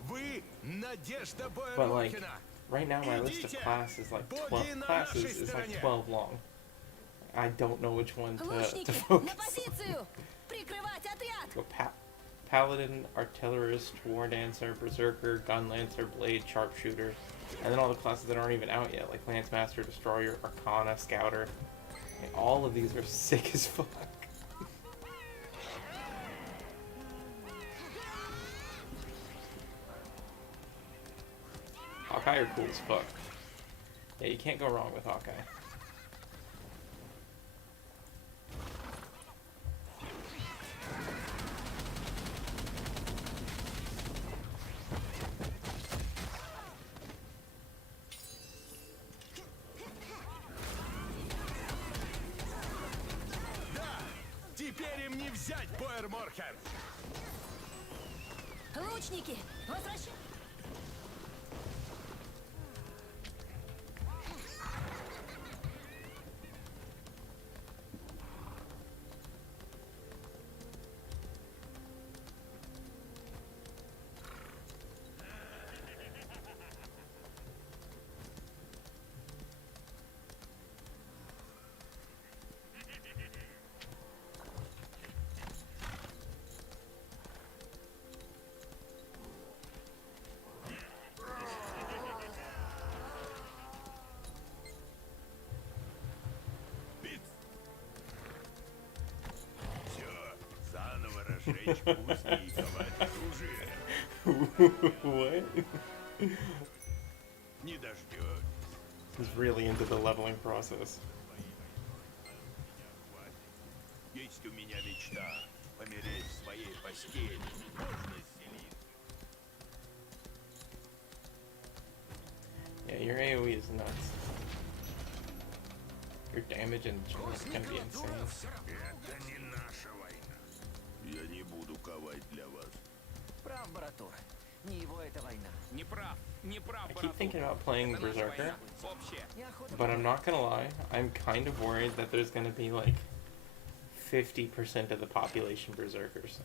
But like right now my list of class is like 12 classes is like 12 long. I don't know which one to Лучники, на focus on. позицию! Прикрывать отряд! Go Paladin, Artillerist, War Dancer, Berserker, Gun Lancer, Blade, Sharpshooter, and then all the classes that aren't even out yet, like Lance Master, Destroyer, Arcana, Scouter. Like, all of these are sick as fuck. Hawkeye are cool as fuck. Yeah, you can't go wrong with Hawkeye. Теперь им не взять Бойер-Морхен! Лучники, возвращайтесь! Разжечь куски и ковать оружие. What? Не дождётесь. He's really into the leveling process. Есть у меня мечта помереть в своей постели. Можно исцелиться. Yeah, your AoE is nuts. Your damage and is gonna be insane. Это не наша война. Я не буду ковать для вас. Прав, Баратур. Не его эта война. Не прав, не прав, I keep thinking about playing Это наша Berserker, война, общая. but I'm not gonna lie, I'm kind of worried that there's gonna be like 50% of the population Berserkers.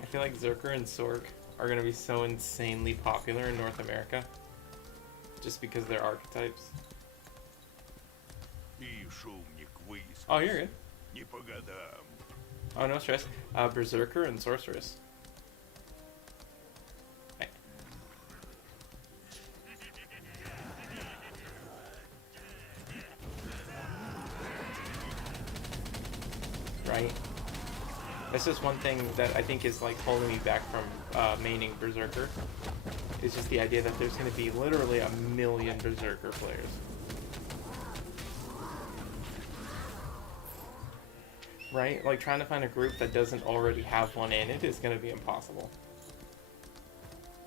I feel like Zerker and Sork are gonna be so insanely popular in North America just because they're archetypes. Oh, you're good. Не по годам. Oh, no stress. Berserker and Sorceress. Right. That's just one thing that I think is like holding me back from maining Berserker. It's just the idea that there's going to be literally 1 million Berserker players. Right? Like trying to find a group that doesn't already have one in it is going to be impossible.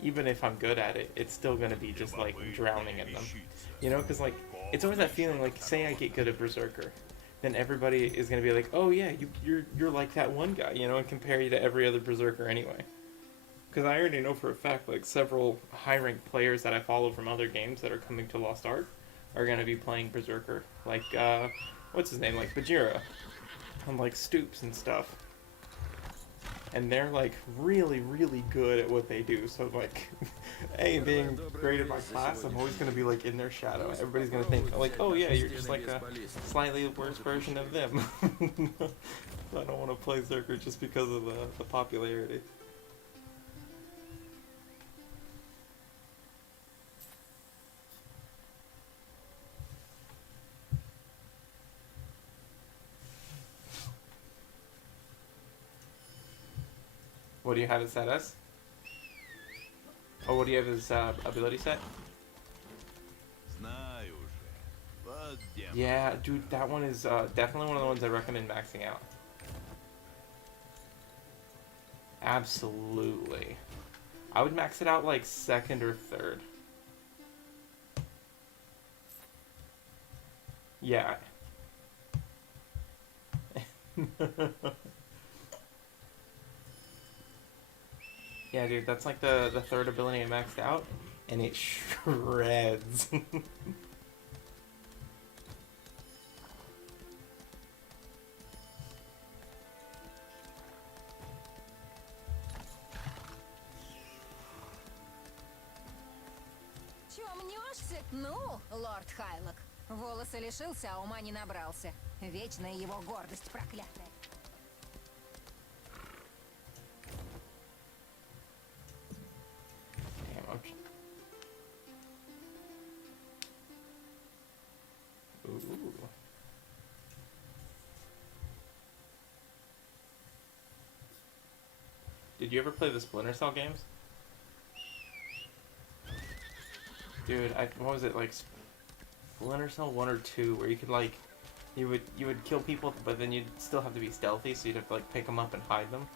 Even if I'm good at it, it's still going to be just like drowning in them. You know, because like it's always that feeling like, say I get good at Berserker, then everybody is going to be like, oh yeah, you're like that one guy, you know, and compare you to every other Berserker anyway. Because I already know for a fact, like, several high-ranked players that I follow from other games that are coming to Lost Ark are going to be playing Berserker. Like, what's his name? Like, Bajira. And, like, Stoops and stuff. And they're, like, really, really good at what they do. So, like, hey, being great at my class, I'm always going to be, like, in their shadow. Everybody's going to think, like, oh, yeah, you're just, like, a slightly worse version of them. I don't want to play Berserker just because of the popularity. What do you have it set as? Oh, what do you have as ability set? Yeah, dude, that one is definitely one of the ones I recommend maxing out. Absolutely. I would max it out like 2nd or 3rd. Yeah. Yeah, dude, that's like the 3rd ability I maxed out, and it shreds. Чё мнешься? Ну, лорд Хайлок, волосы лишился, а ума не набрался. Вечная его гордость проклятая. Ooh. Did you ever play the Splinter Cell games? Dude, what was it, like Splinter Cell 1 or 2, where you could like, you would kill people, but then you'd still have to be stealthy, so you'd have to like pick them up and hide them.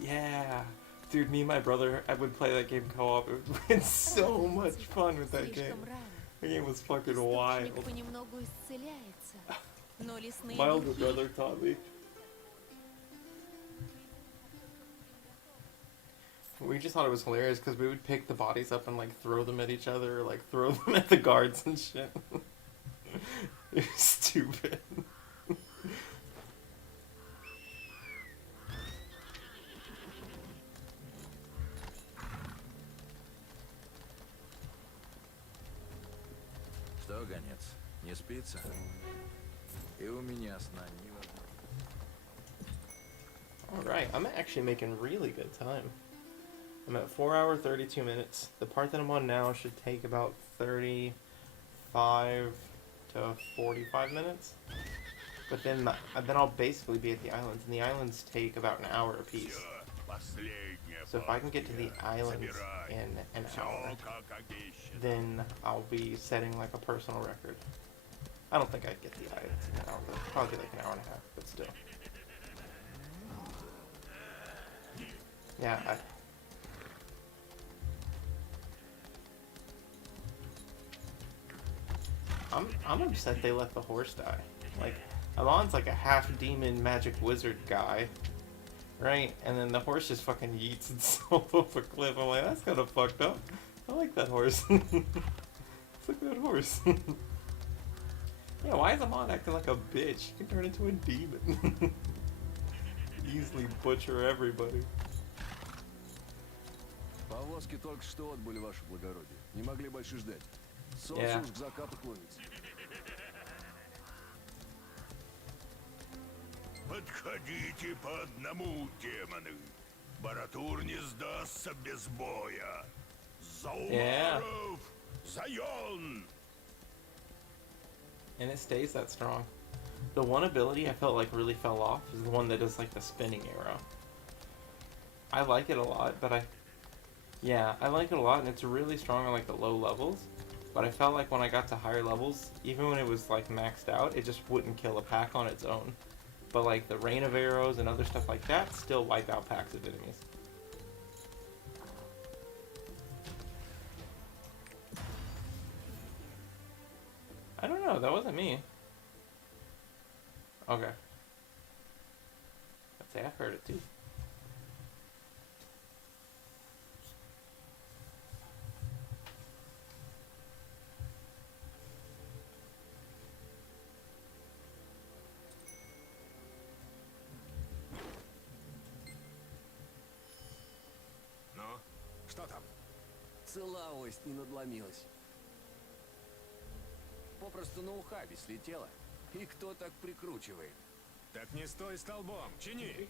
Yeah. Dude, me and my brother, I would play that game co-op. It's so much fun with that game. The game was fucking wild. My older brother taught me. We just thought it was hilarious because we would pick the bodies up and like throw them at each other, or like throw them at the guards and shit. It was stupid. Что, гонец, не спится? И у меня сна не возможно. Alright, I'm actually making really good time. I'm at 4 hours 32 minutes. The part that I'm on now should take about 35 to 45 minutes. But then I'll basically be at the islands, and the islands take about an hour apiece. So if I can get to the islands in an hour, then I'll be setting like a personal record. I don't think I'd get the islands in an hour, but probably like an hour and a half, but still. Yeah, I'm upset they let the horse die. Like, Amon's like a half-demon magic wizard guy, right? And then the horse just fucking yeets itself off a cliff. I'm like, that's kind of fucked up. I like that horse. It's a good horse. Yeah, why is Amon acting like a bitch? He can turn into a demon. Easily butcher everybody. Повозки только что отбыли, ваше благородие. Не могли больше ждать. Солнце уж к закату клонится. Подходите по одному, демоны. Баратур не сдастся без боя. За Умаров! За Йон! And it stays that strong. The one ability I felt like really fell off is the one that does like the spinning arrow. I like it a lot, but I like it a lot, and it's really strong on like the low levels. But I felt like when I got to higher levels, even when it was like maxed out, it just wouldn't kill a pack on its own. But like the rain of arrows and other stuff like that still wipe out packs of enemies. I don't know, that wasn't me. Okay. I'd say I've heard it too. Ну, что там? Целавость не надломилась. Попросту на ухабе слетела. И кто так прикручивает? Так не стой столбом, чини!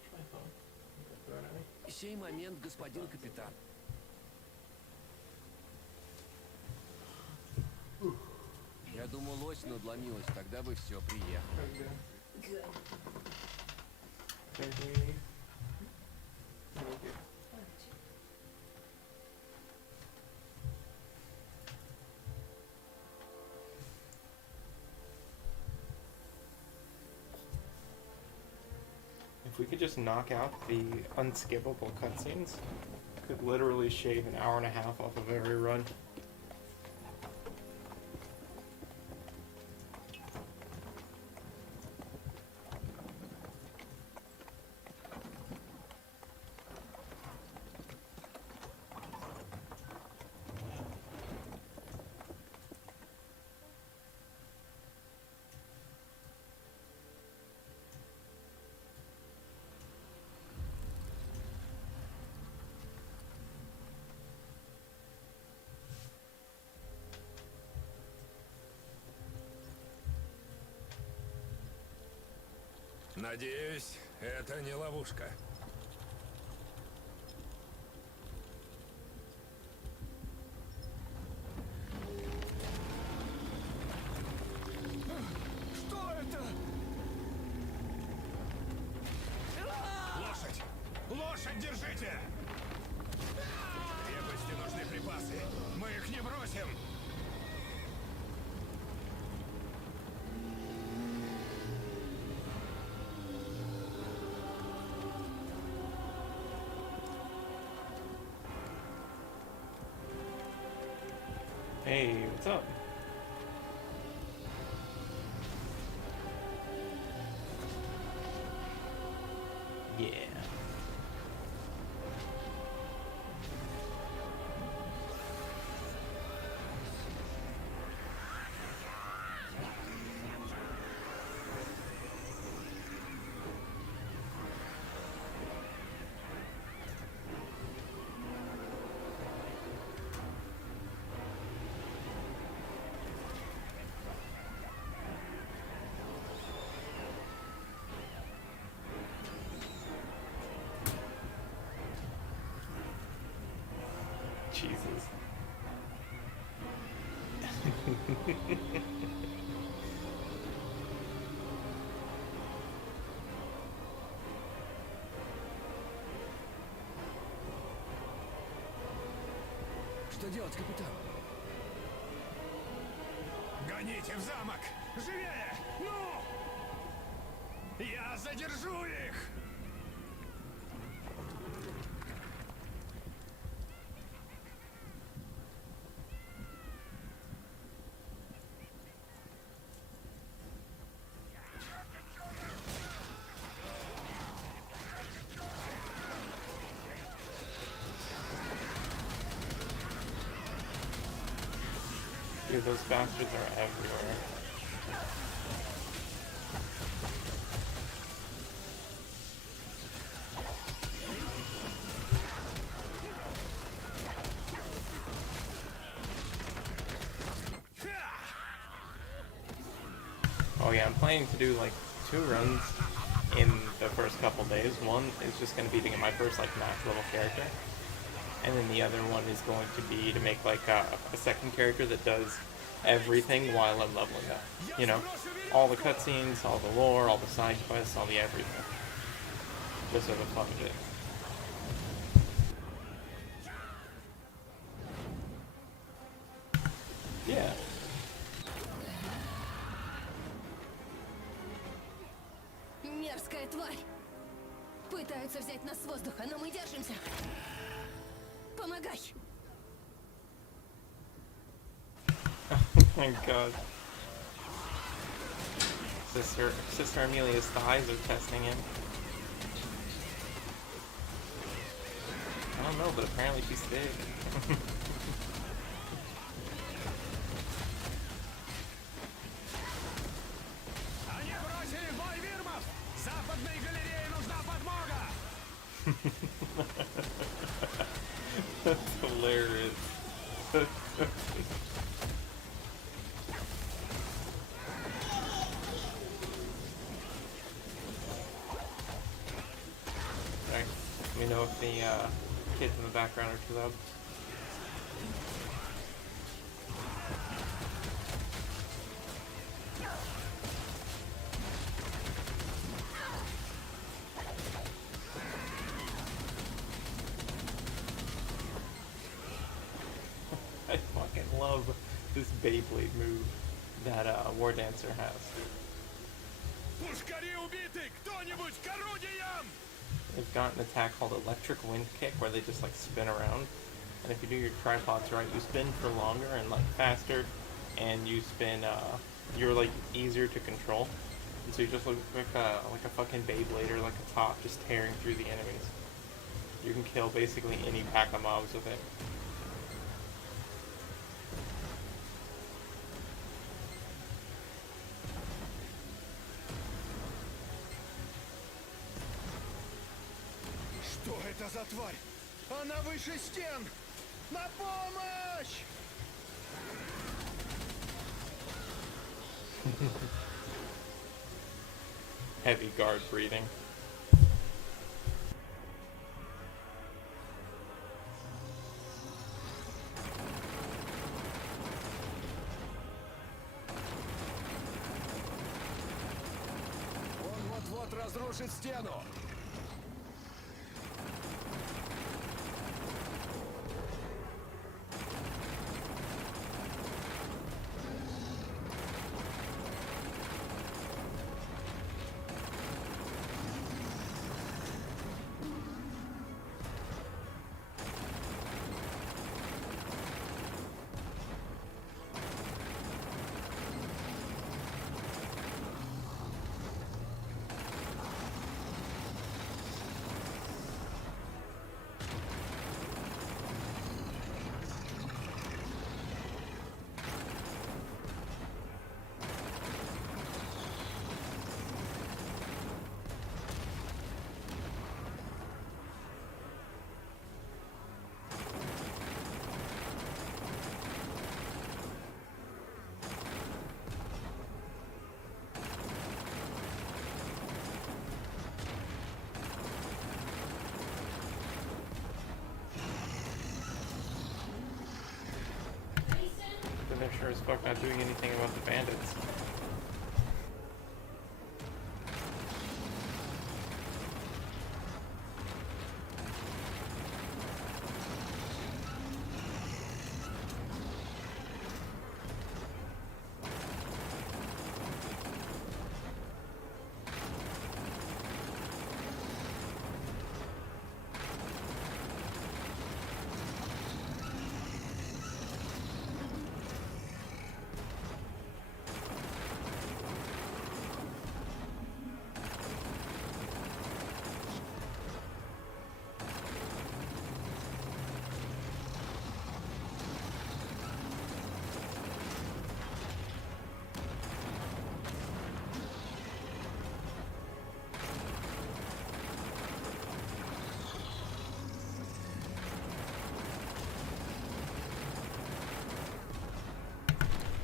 Сей момент, господин капитан. Я думал, ось надломилась, тогда бы все, приехали. If we could just knock out the unskippable cutscenes, could literally shave an hour and a half off of every run. Надеюсь, это не ловушка. Что это? Лошадь! Лошадь держите! Крепости нужны припасы. Мы их не бросим. Hey, what's up? Yeah. Jesus. Что делать, капитан? Гоните в замок! Живее! Ну! Я задержу их! Dude, those bastards are everywhere. I'm planning to do like 2 runs in the first couple days. One is just going to be to get my first like max level character, and then the other one is going to be to make like a second character that does everything while I'm leveling up. You know, all the cutscenes, all the lore, all the side quests, all the everything. Just for the fun of it. Yeah. Мерзкая тварь! Пытаются взять нас с воздуха, но мы держимся. Помогай! Oh my god. Sister Amelia's thighs are testing him. I don't know, but apparently she's big. Они бросили в бой вирмов! Западной галерее нужна подмога! That's hilarious. Sorry. Let me know if the kids in the background are too loud. I fucking love this Beyblade move that War Dancer has. Пушкари убиты! Кто-нибудь к орудиям! They've got an attack called Electric Wind Kick where they just like spin around. And if you do your tripods right, you spin for longer and like faster, and you spin, you're like easier to control. And so you just look like a fucking Beyblade or like a top just tearing through the enemies. You can kill basically any pack of mobs with it. Что это за тварь? Она выше стен! На помощь! Heavy guard breathing. Он вот-вот разрушит стену! But they're sure as fuck not doing anything about the bandits.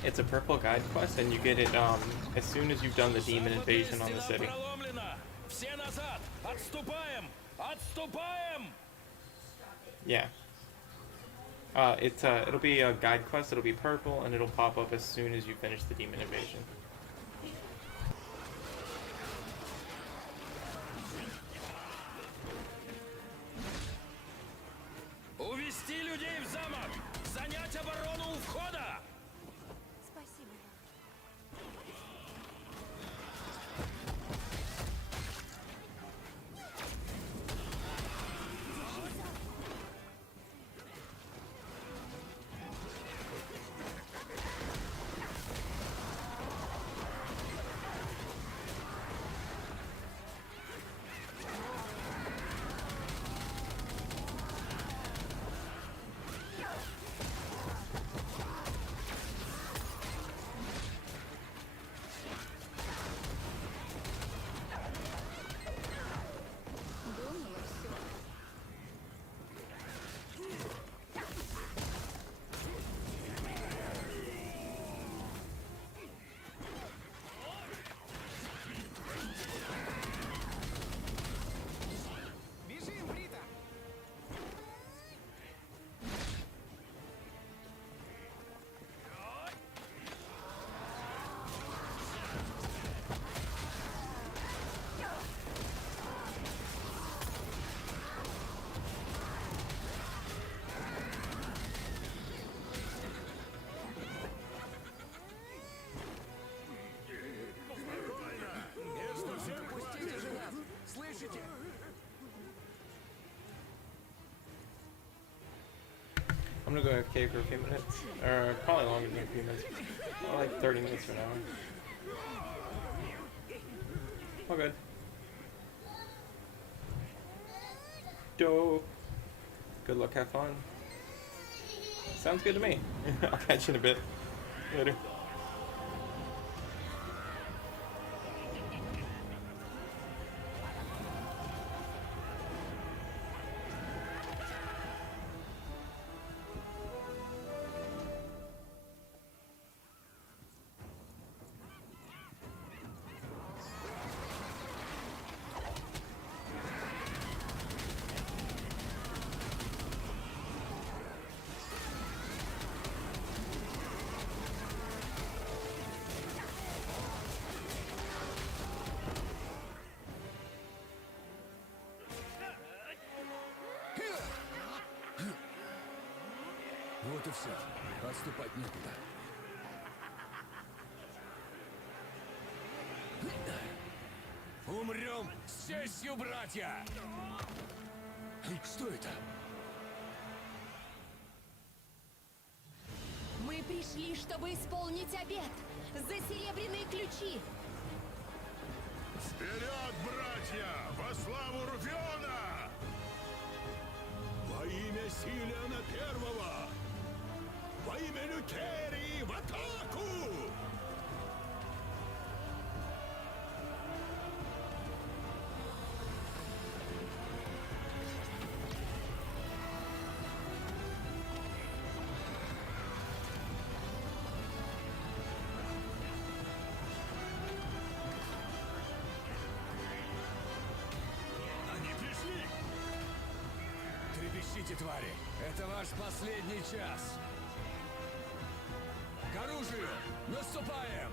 It's a purple guide quest, and you get it as soon as you've done the demon invasion on the city. Yeah. It'll be a guide quest. It'll be purple, and it'll pop up as soon as you finish the demon invasion. Увести людей в замок! Занять оборону у входа! Спасибо вам. I'm gonna go AFK for a few minutes, or probably longer than a few minutes, like 30 minutes to an hour. All good. Dope. Good luck, have fun. Sounds good to me. I'll catch you in a bit. Later. Вот и все. Отступать некуда. Умрем с честью, братья! Что это? Мы пришли, чтобы исполнить обет. За серебряные ключи. Вперед, братья! Во славу Руфиона! Во имя Силиана Первого! Во имя Лютерии в атаку! Они пришли! Трепещите, твари! Это ваш последний час! К оружию! Наступаем!